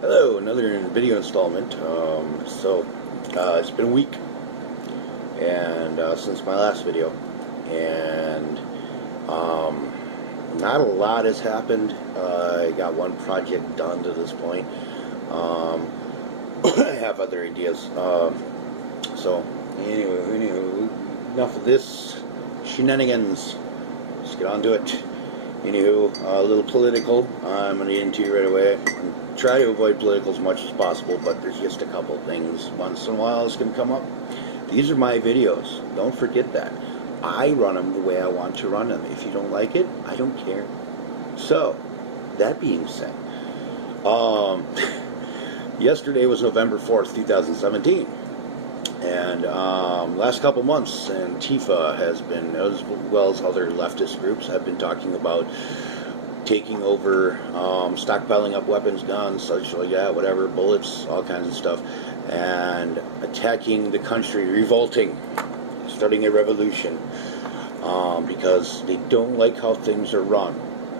Hello, another video installment. It's been a week and since my last video, and um, not a lot has happened. I got one project done to this point. Um, I have other ideas. Anyway, enough of this shenanigans. Let's get on to it. Anywho, a little political. I'm going to get into right away. Try to avoid political as much as possible, but there's just a couple things once in a while it's going to come up. These are my videos. Don't forget that. I run them the way I want to run them. If you don't like it, I don't care. So, that being said, yesterday was November 4th, 2017. And last couple months, Antifa has been, as well as other leftist groups, have been talking about taking over, stockpiling up weapons, guns, such like that, whatever, bullets, all kinds of stuff, and attacking the country, revolting, starting a revolution, because they don't like how things are run.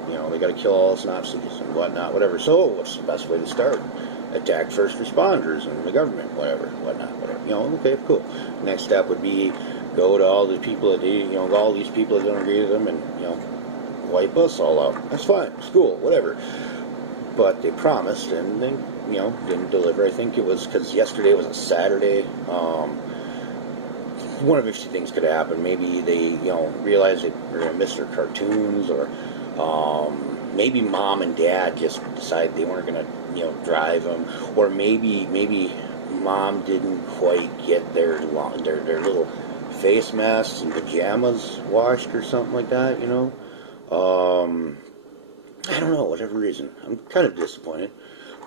You know, they got to kill all us Nazis and whatnot, whatever. So, what's the best way to start? Attack first responders and the government, whatever. You know, okay, cool. Next step would be go to all the people that, all these people that don't agree with them and, wipe us all out. That's fine. It's cool. Whatever. But they promised and they, didn't deliver. I think it was because yesterday was a Saturday. One of a few things could happen. Maybe they, realized they were going to miss their cartoons, or maybe mom and dad just decided they weren't going to, drive them, or maybe mom didn't quite get their little face masks and pajamas washed or something like that. I don't know, whatever reason. I'm kind of disappointed.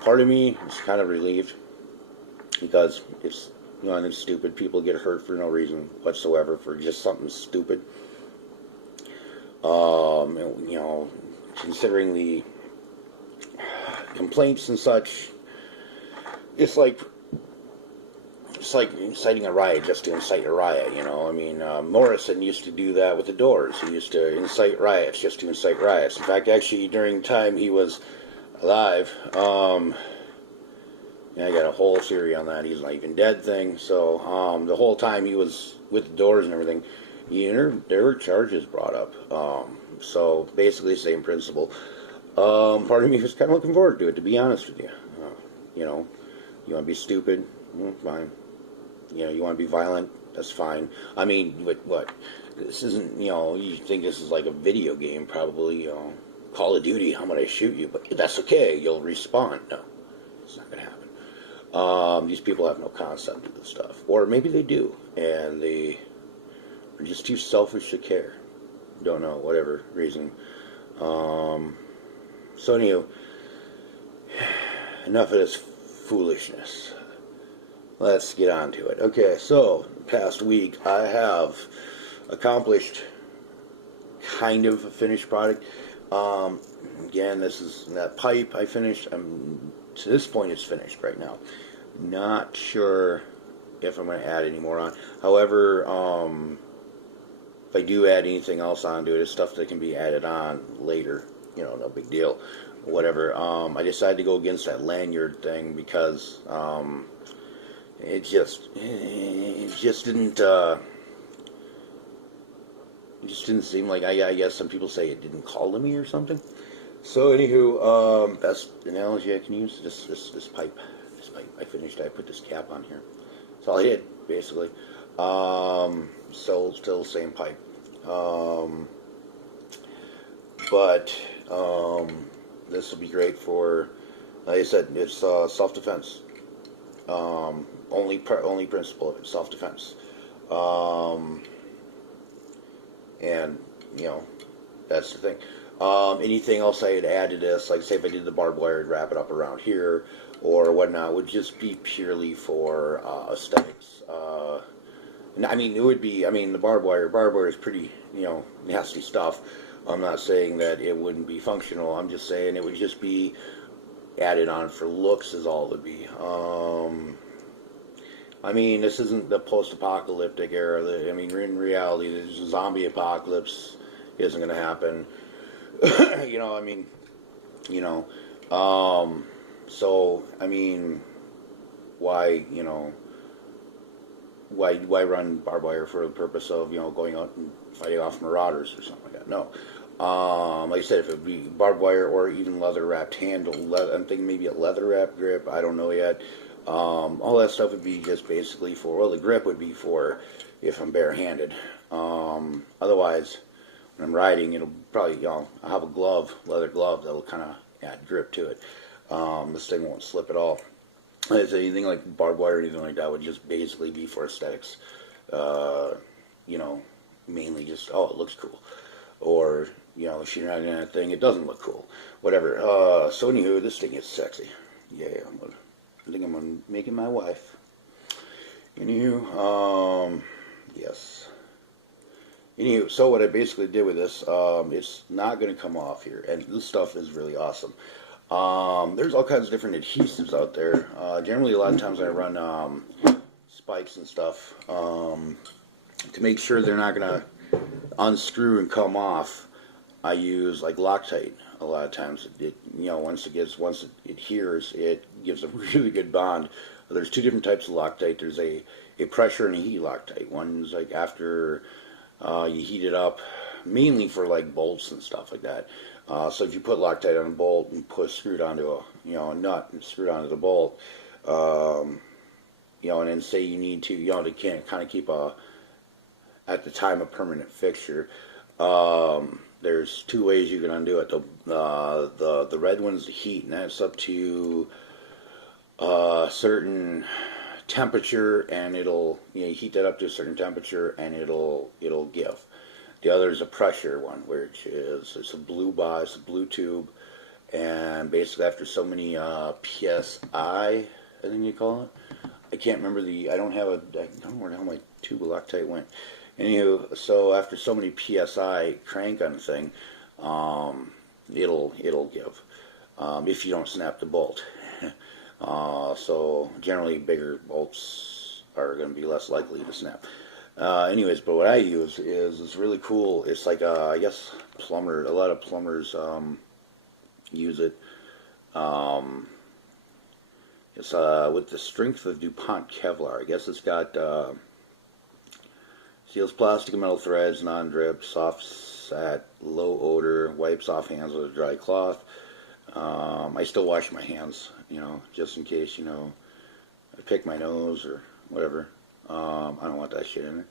Part of me is kind of relieved because it's, and then stupid people get hurt for no reason whatsoever, for just something stupid. Considering the complaints and such, it's like inciting a riot just to incite a riot. Morrison used to do that with the Doors. He used to incite riots just to incite riots. In fact, actually, during the time he was alive, I got a whole theory on that. He's not even dead thing. So the whole time he was with the Doors and everything, there were charges brought up. So basically, same principle. Part of me was kind of looking forward to it, to be honest with you. You want to be stupid? Fine. You want to be violent? That's fine. I mean, what? This isn't, you think this is like a video game, probably, Call of Duty, I'm going to shoot you, but that's okay, you'll respawn. No, it's not going to happen. These people have no concept of this stuff. Or maybe they do, and they are just too selfish to care. Don't know, whatever reason. So anyway, enough of this foolishness. Let's get on to it. Okay, so past week I have accomplished kind of a finished product. Again, this is that pipe I finished. To this point it's finished right now. Not sure if I'm going to add any more on. However, if I do add anything else onto it, it's stuff that can be added on later. No big deal. Whatever. I decided to go against that lanyard thing because it just didn't seem like, I guess some people say it didn't call to me or something. So anywho, best analogy I can use, this pipe. I finished. I put this cap on here. That's all I did, basically. Still the same pipe. But this will be great for, like I said, it's self-defense. Only principle of it, self-defense. And that's the thing. Anything else I'd add to this, like say if I did the barbed wire, I'd wrap it up around here or whatnot, would just be purely for aesthetics. It would be. The barbed wire is pretty, nasty stuff. I'm not saying that it wouldn't be functional. I'm just saying it would just be added on for looks is all it would be. This isn't the post-apocalyptic era. In reality, the zombie apocalypse isn't going to happen. So, I mean, why, you know, why run barbed wire for the purpose of, you know, going out and fighting off marauders or something like that? No. Like I said, if it would be barbed wire or even leather wrapped handle, I'm thinking maybe a leather wrapped grip. I don't know yet. All that stuff would be just basically for, well, the grip would be for if I'm barehanded. Otherwise, when I'm riding, it'll probably, you know, I'll have a glove, leather glove that'll kind of add grip to it. This thing won't slip at all. If anything like barbed wire or anything like that would just basically be for aesthetics. You know, mainly just, oh, it looks cool. Or, you know, if you're not in that thing, it doesn't look cool. Whatever. So anywho, this thing is sexy. Yeah, I think I'm gonna make it my wife. Anywho, yes. Anywho, so what I basically did with this, it's not going to come off here, and this stuff is really awesome. There's all kinds of different adhesives out there. Generally, a lot of times I run spikes and stuff to make sure they're not going to unscrew and come off. I use like Loctite a lot of times. It, you know, once it adheres, it gives a really good bond. There's two different types of Loctite. There's a pressure and a heat Loctite. One's like after you heat it up, mainly for like bolts and stuff like that. So if you put Loctite on a bolt and screw it onto a nut and screw it onto the bolt, and then say you need to to kind of keep at the time a permanent fixture. There's two ways you can undo it. The red one's the heat, and that's up to a certain temperature, and it'll you heat that up to a certain temperature, and it'll give. The other is a pressure one, which is it's a blue tube, and basically after so many psi, I think you call it. I can't remember I don't know where the hell my tube of Loctite went. Anywho, so after so many psi crank on the thing, it'll give if you don't snap the bolt. So generally bigger bolts are going to be less likely to snap. Anyways, but what I use is it's really cool. It's like I guess a lot of plumbers use it. It's with the strength of DuPont Kevlar. I guess it's got seals plastic and metal threads, non-drip, soft sat, low odor, wipes off hands with a dry cloth. I still wash my hands, just in case, I pick my nose or whatever. I don't want that shit in there.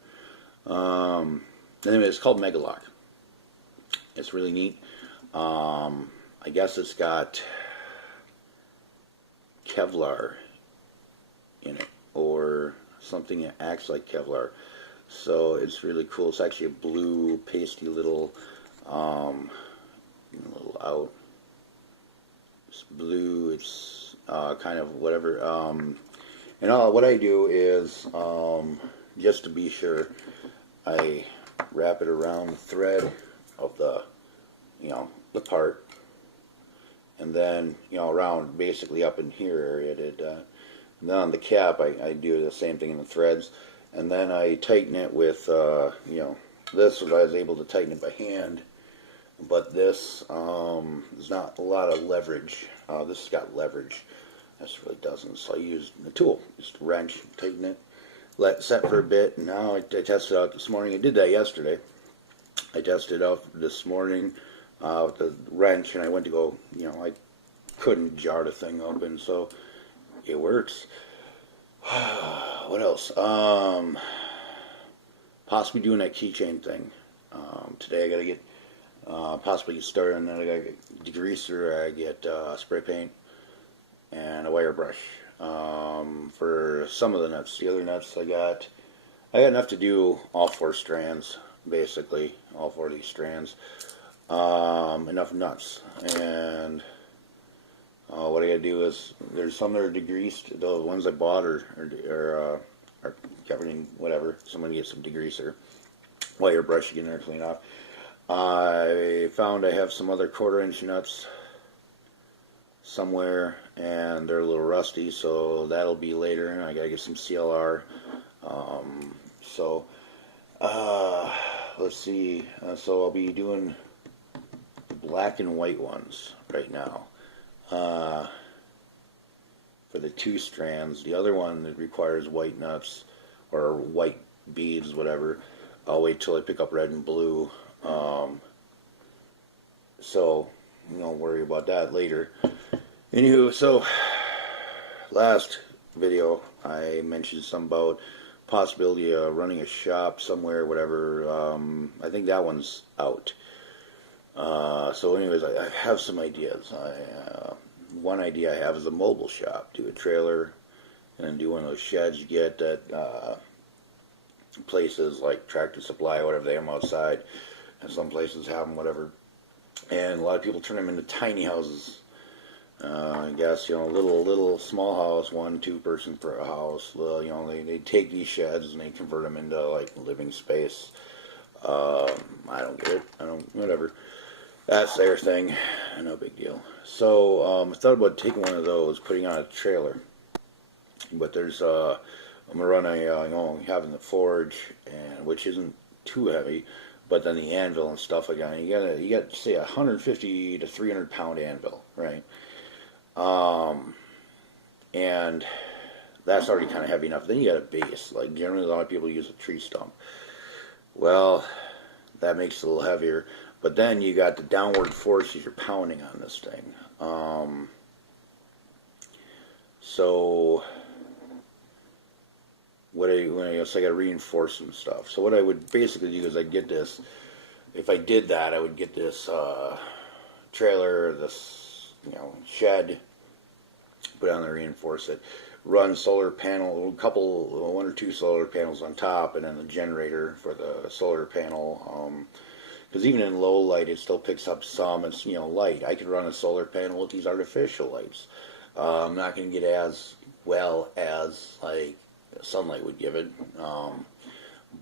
Anyway, it's called Megalock. It's really neat. I guess it's got Kevlar in it, or something that acts like Kevlar. So it's really cool. It's actually a blue, pasty little out. It's blue. It's kind of whatever. And what I do is, just to be sure, I wrap it around the thread of the part, and then around basically up in here area. And then on the cap, I do the same thing in the threads. And then I tighten it with, this I was able to tighten it by hand, but this is not a lot of leverage. This has got leverage. This really doesn't. So I use the tool, just a wrench, tighten it, let it set for a bit. And now I tested it out this morning. I did that yesterday. I tested it out this morning with the wrench, and I went to go, I couldn't jar the thing open, so it works. What else? Possibly doing that keychain thing. Today I gotta get possibly get started, and then I gotta get degreaser. I get spray paint and a wire brush for some of the nuts. The other nuts I got enough to do all 4 strands, basically all 4 of these strands. Enough nuts. And what I gotta do is, there's some that are degreased. The ones I bought are covered in whatever. So I'm gonna get some degreaser, wire brush, get in there, clean off. I found I have some other 1/4-inch nuts somewhere, and they're a little rusty, so that'll be later. I gotta get some CLR. Let's see. So I'll be doing black and white ones right now. for the 2 strands. The other one that requires white nuts or white beads, whatever. I'll wait till I pick up red and blue. So don't worry about that later. Anywho, so last video I mentioned some about possibility of running a shop somewhere, whatever. I think that one's out. So anyways, I have some ideas. One idea I have is a mobile shop. Do a trailer and then do one of those sheds you get at places like Tractor Supply, whatever they have outside. And some places have them, whatever. And a lot of people turn them into tiny houses. I guess, little small house, 1-2 person per house. Well, they take these sheds and they convert them into like living space. I don't get it. Whatever. That's their thing. No big deal. So I thought about taking one of those, putting on a trailer. But there's I'm gonna run a having the forge, and which isn't too heavy, but then the anvil and stuff like that. You got say 150 to 300 pound anvil, right? And that's already kind of heavy enough. Then you got a base. Like generally, a lot of people use a tree stump. Well, that makes it a little heavier. But then you got the downward forces you're pounding on this thing. So what I got to reinforce some stuff. So what I would basically do is I'd get this. If I did that, I would get this trailer, this shed, put on there, reinforce it, run solar panel, one or two solar panels on top, and then the generator for the solar panel. Because even in low light, it still picks up some. It's light. I could run a solar panel with these artificial lights. I'm not going to get as well as like sunlight would give it,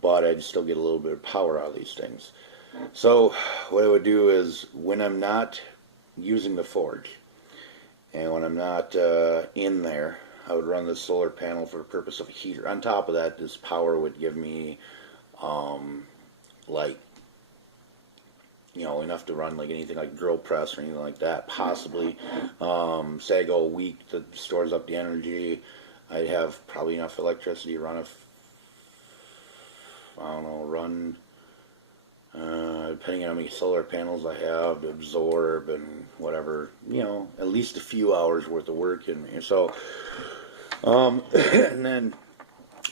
but I'd still get a little bit of power out of these things. So what I would do is when I'm not using the forge and when I'm not in there, I would run the solar panel for the purpose of a heater. On top of that, this power would give me like enough to run like anything like drill press or anything like that, possibly. Say I go a week that stores up the energy, I'd have probably enough electricity to run depending on how many solar panels I have to absorb and whatever, at least a few hours worth of work in me. So, and then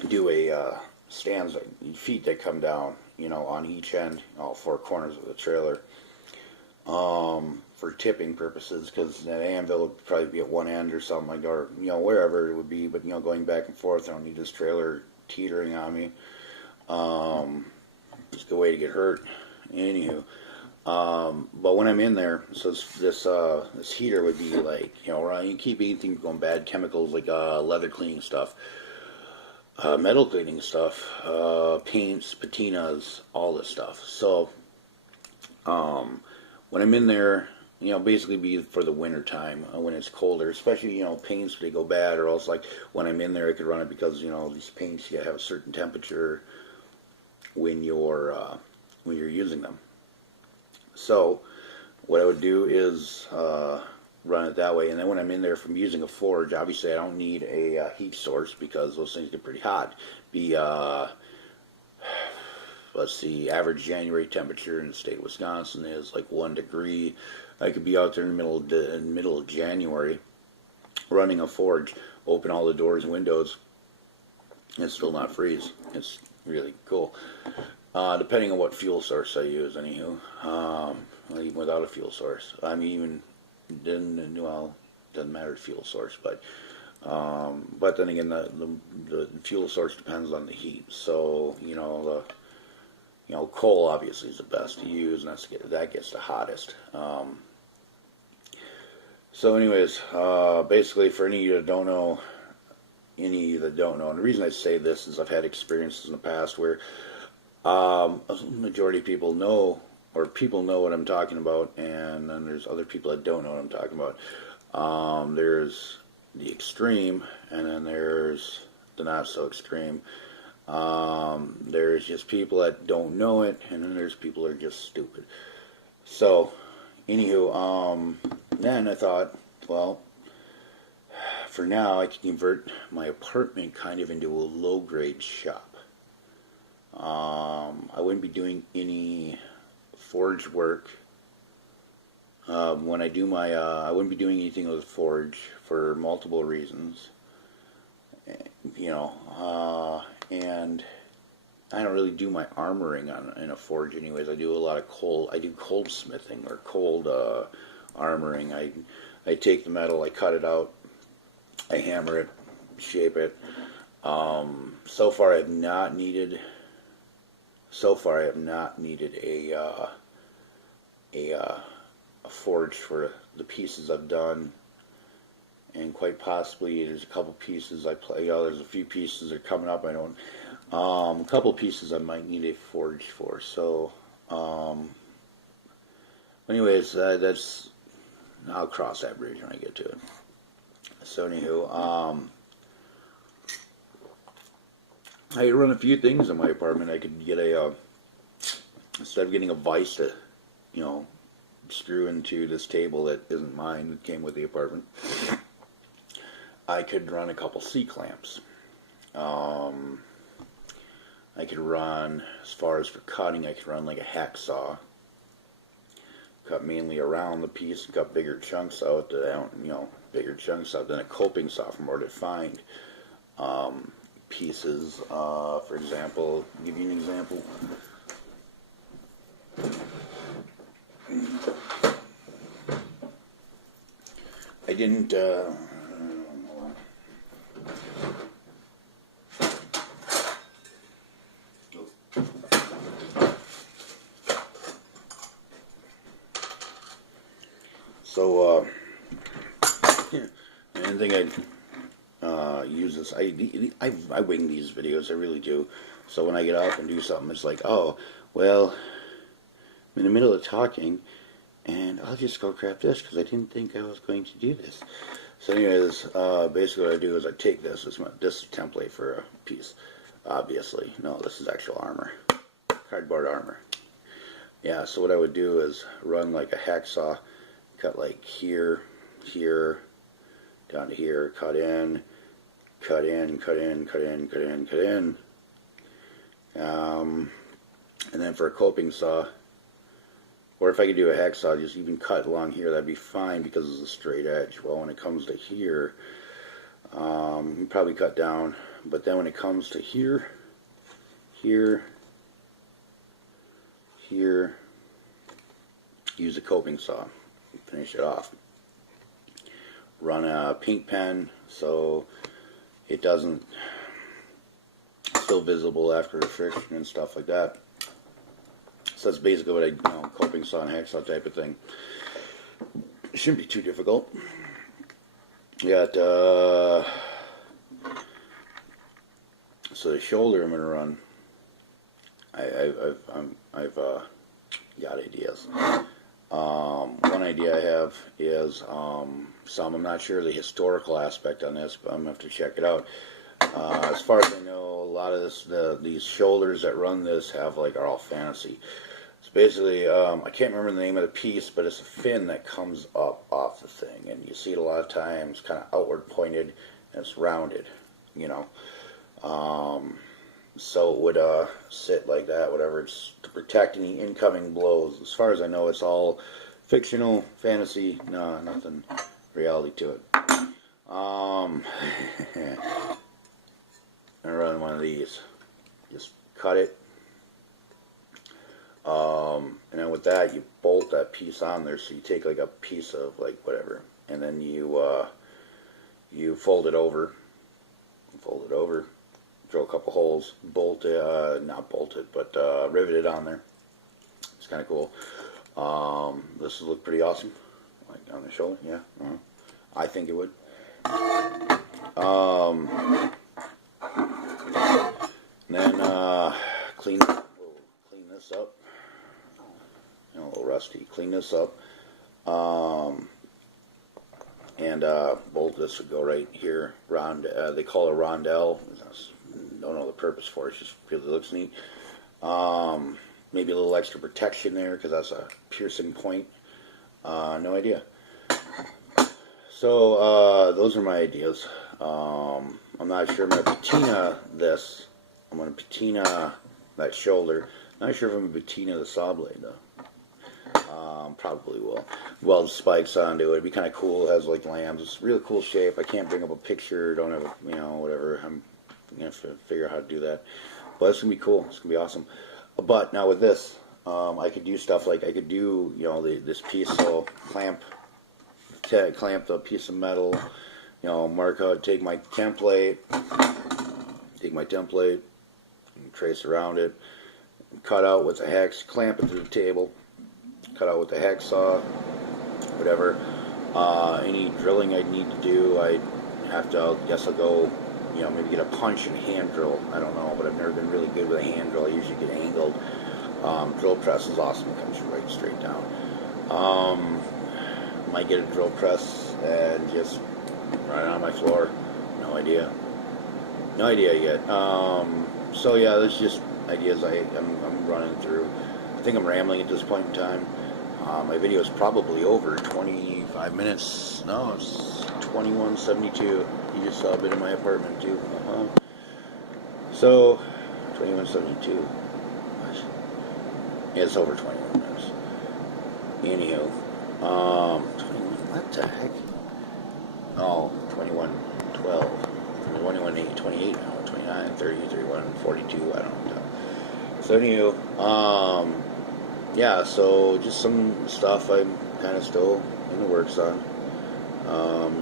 do a stands, feet that come down, on each end, all 4 corners of the trailer, for tipping purposes, because that anvil would probably be at one end or something like that, or wherever it would be. But going back and forth, I don't need this trailer teetering on me. Just a way to get hurt. Anywho, but when I'm in there, so this heater would be like you keep anything going bad, chemicals like leather cleaning stuff. Metal cleaning stuff, paints, patinas, all this stuff. So, when I'm in there, basically be for the winter time when it's colder, especially, paints, they go bad, or else like when I'm in there, I could run it because, these paints, you gotta have a certain temperature when you're using them. So, what I would do is, run it that way, and then when I'm in there from using a forge, obviously I don't need a heat source because those things get pretty hot. Let's see, average January temperature in the state of Wisconsin is like 1 degree. I could be out there in the middle of January running a forge, open all the doors and windows, and still not freeze. It's really cool. Depending on what fuel source I use, anywho. Even without a fuel source, even doesn't matter the fuel source, but then again, the fuel source depends on the heat. So coal obviously is the best to use, and that gets the hottest. So anyways, basically for any of you that don't know, and the reason I say this is I've had experiences in the past where a majority of people know what I'm talking about, and then there's other people that don't know what I'm talking about. There's the extreme, and then there's the not so extreme. There's just people that don't know it, and then there's people that are just stupid. So, anywho, then I thought, well, for now, I can convert my apartment kind of into a low-grade shop. I wouldn't be doing any forge work. When I do my, I wouldn't be doing anything with forge for multiple reasons. You know, and I don't really do my armoring in a forge anyways. I do a lot of cold smithing or cold armoring. I take the metal, I cut it out, I hammer it, shape it. So far I have not needed a forge for the pieces I've done, and quite possibly there's a couple pieces there's a few pieces that are coming up. A couple pieces I might need a forge for. So, anyways, that's I'll cross that bridge when I get to it. So, anywho, I run a few things in my apartment. I could get instead of getting a vise to, you know, screw into this table that isn't mine, that came with the apartment, I could run a couple C-clamps. I could run, as far as for cutting, I could run like a hacksaw. Cut mainly around the piece and cut bigger chunks out, bigger chunks out, then a coping saw for more defined pieces. For example, I'll give you an example. I didn't, so, I didn't think I'd use this. I wing these videos, I really do. So when I get up and do something, it's like, oh, well, I'm in the middle of talking, and I'll just go grab this because I didn't think I was going to do this. So anyways, basically what I do is I take this is a template for a piece. Obviously, no, this is actual armor, cardboard armor. Yeah, so what I would do is run like a hacksaw, cut like here, here, down to here, cut in, cut in, cut in, cut in, cut in, cut in. And then for a coping saw, or if I could do a hacksaw, just even cut along here, that'd be fine because it's a straight edge. Well, when it comes to here, you probably cut down, but then when it comes to here, here, here, use a coping saw, finish it off. Run a pink pen so it doesn't, still visible after the friction and stuff like that. So that's basically what I, coping saw and hacksaw type of thing. It shouldn't be too difficult. You got, so the shoulder I'm going to run, I've got ideas. One idea I have is, I'm not sure the historical aspect on this, but I'm going to have to check it out. As far as I know, a lot of these shoulders that run this are all fantasy. It's basically, I can't remember the name of the piece, but it's a fin that comes up off the thing, and you see it a lot of times kind of outward pointed, and it's rounded, so it would sit like that, whatever. It's to protect any incoming blows. As far as I know, it's all fictional, fantasy, no, nothing reality to it. I run one of these. Just cut it. And then with that, you bolt that piece on there. So you take like a piece of whatever, and then you fold it over. Drill a couple holes. Not bolt it, but rivet it on there. It's kind of cool. This will look pretty awesome, like on the shoulder. Yeah, I think it would. Then clean this up. A little rusty. Clean this up. And bolt this would go right here. They call it a rondelle. Don't know the purpose for it. It's just because it looks neat. Maybe a little extra protection there because that's a piercing point. No idea. So those are my ideas. I'm not sure I'm going to patina this. I'm going to patina that shoulder. Not sure if I'm going to patina the saw blade though. Probably will. Weld spikes onto it. It'd be kind of cool. It has like lambs. It's a really cool shape. I can't bring up a picture. Don't have a, whatever. I'm going to have to figure out how to do that. But it's going to be cool. It's going to be awesome. But now with this, I could do stuff like I could do, this piece, so clamp the piece of metal, mark out, take my template, and trace around it, cut out with a hex, clamp it to the table, cut out with a hacksaw, whatever. Any drilling I'd need to do, I guess I'll go, maybe get a punch and hand drill. I don't know, but I've never been really good with a hand drill. I usually get angled. Drill press is awesome. It comes right straight down. Might get a drill press and just run it on my floor. No idea yet. So yeah, there's just ideas I'm running through. I think I'm rambling at this point in time. My video is probably over 25 minutes. No, it's 21:72. You just saw a bit of my apartment too. So 21:72. Yeah, it's over 21 minutes. Anyhow, 21, what the heck? Oh, 21:12. 28 now, 29, 30, 31, 42, I don't know. So anywho, yeah, so just some stuff I'm kind of still in the works on.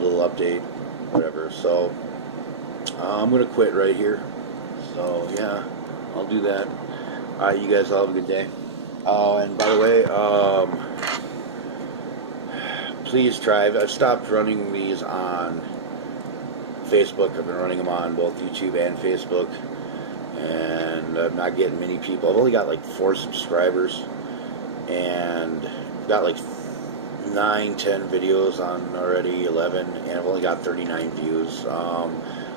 Little update, whatever. So I'm gonna quit right here. So yeah, I'll do that. Alright, you guys all have a good day. Oh, and by the way, please try. I've stopped running these on Facebook. I've been running them on both YouTube and Facebook, and I'm not getting many people. I've only got like 4 subscribers, and got like 9, 10 videos on already, 11, and I've only got 39 views.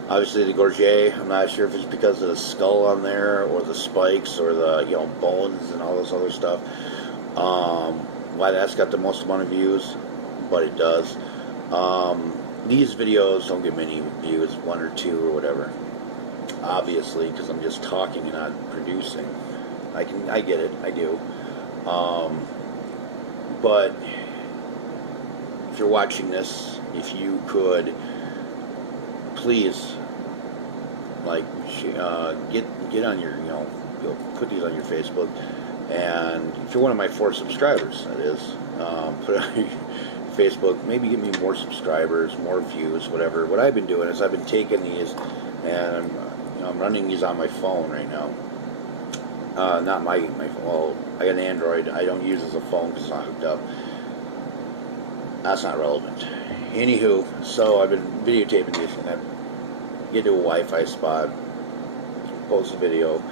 Obviously the gorget, I'm not sure if it's because of the skull on there, or the spikes, or the bones and all this other stuff. Why that's got the most amount of views, but it does. These videos don't get many views, 1 or 2 or whatever. Obviously, because I'm just talking and not producing. I get it, I do. But if you're watching this, if you could please, like, get on your, put these on your Facebook, and if you're one of my 4 subscribers, that is, put it on your Facebook. Maybe give me more subscribers, more views, whatever. What I've been doing is I've been taking these, and I'm running these on my phone right now. Not my phone. Well, I got an Android. I don't use it as a phone because it's not hooked up. That's not relevant. Anywho, so I've been videotaping these, and I get to a Wi-Fi spot, post a video,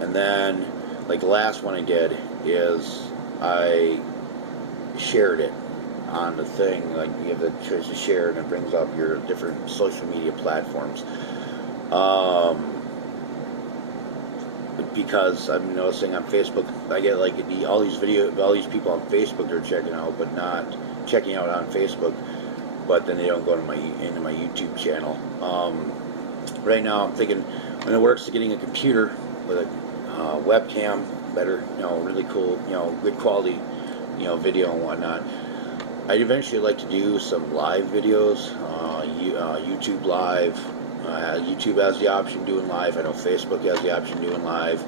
and then, like, the last one I did is I shared it on the thing. Like, you have the choice to share, and it brings up your different social media platforms. Because I'm noticing on Facebook, I get like all these people on Facebook are checking out, but not checking out on Facebook. But then they don't go into my YouTube channel. Right now, I'm thinking when it works, getting a computer with a webcam, better, really cool, good quality, video and whatnot. I'd eventually like to do some live videos, YouTube live. YouTube has the option doing live. I know Facebook has the option doing live.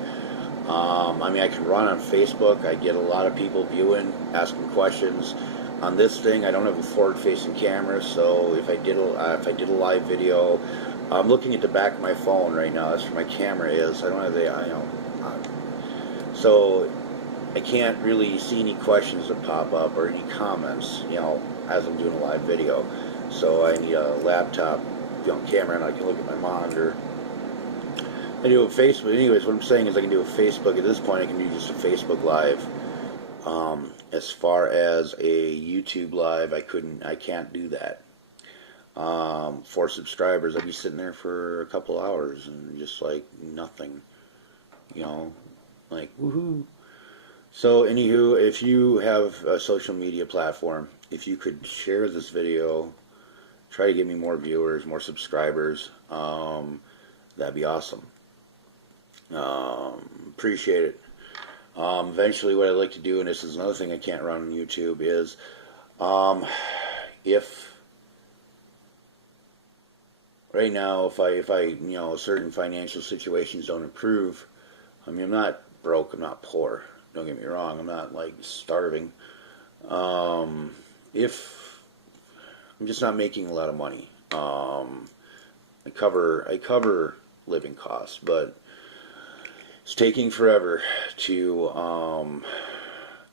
I mean, I can run on Facebook. I get a lot of people viewing, asking questions. On this thing, I don't have a forward-facing camera, so if I did a live video, I'm looking at the back of my phone right now. That's where my camera is. I don't have the, so I can't really see any questions that pop up or any comments, as I'm doing a live video. So I need a laptop, camera, and I can look at my monitor. I do a Facebook. Anyways, what I'm saying is I can do a Facebook. At this point, I can do just a Facebook live. As far as a YouTube live, I can't do that. 4 subscribers, I'd be sitting there for a couple hours and just like nothing, like woohoo. So anywho, if you have a social media platform, if you could share this video try to get me more viewers, more subscribers. That'd be awesome. Appreciate it. Eventually what I'd like to do, and this is another thing I can't run on YouTube, is if right now, if I you know, certain financial situations don't improve, I mean, I'm not broke, I'm not poor, don't get me wrong, I'm not like starving. If I'm just not making a lot of money, I cover living costs, but it's taking forever to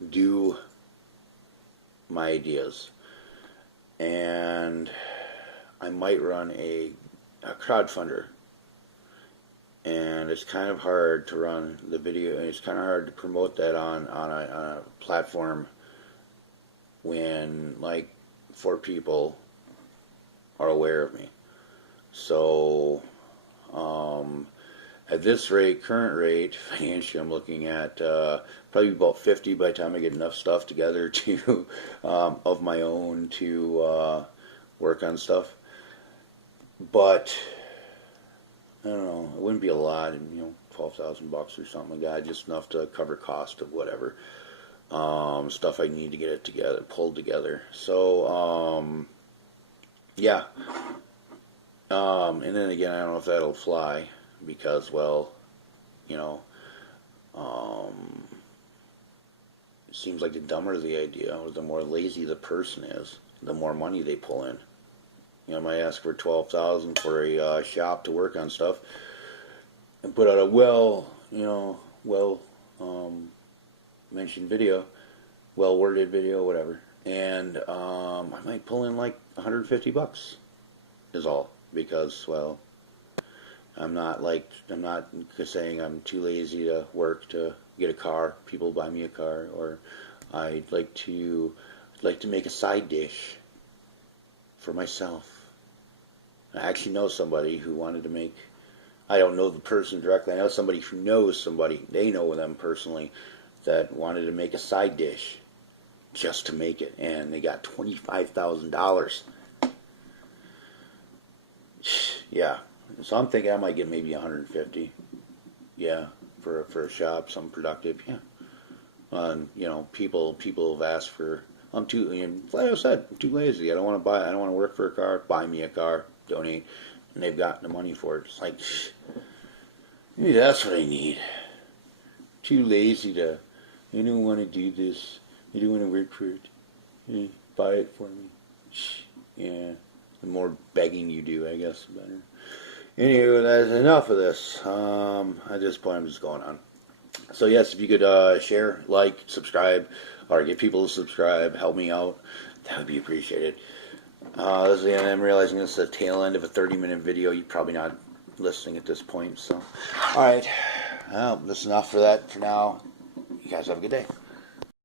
do my ideas, and I might run a crowdfunder, and it's kind of hard to run the video, and it's kind of hard to promote that on a platform when like 4 people are aware of me. So at this rate, current rate, financially, I'm looking at probably about 50 by the time I get enough stuff together to of my own to work on stuff. But I don't know, it wouldn't be a lot, you know, $12,000 or something like that, just enough to cover cost of whatever stuff I need to get it together, pulled together. So yeah. And then again, I don't know if that'll fly because, well, you know, it seems like the dumber the idea, or the more lazy the person is, the more money they pull in. You know, I might ask for $12,000 for a shop to work on stuff and put out a mentioned video, well worded video, whatever, and I might pull in like $150 is all, because, well, I'm not saying I'm too lazy to work to get a car. People buy me a car, or I'd like to make a side dish for myself. I actually know somebody who wanted to make, I don't know the person directly, I know somebody who knows somebody, they know them personally, that wanted to make a side dish just to make it, and they got $25,000. Yeah, so I'm thinking I might get maybe 150. Yeah, for a shop, something productive. Yeah, you know, people have asked for. I'm too, you know, like I said, I'm too lazy. I don't want to buy. I don't want to work for a car. Buy me a car, donate, and they've gotten the money for it. It's like, maybe that's what I need. Too lazy to. I don't want to do this. I don't want to work for it. Yeah, buy it for me. Yeah. The more begging you do, I guess, the better. Anyway, that's enough of this. At this point, I'm just going on. So yes, if you could share, like, subscribe, or get people to subscribe, help me out, that would be appreciated. This is the end. I'm realizing this is the tail end of a 30-minute video. You're probably not listening at this point. So, all right. Well, that's enough for that for now. You guys have a good day.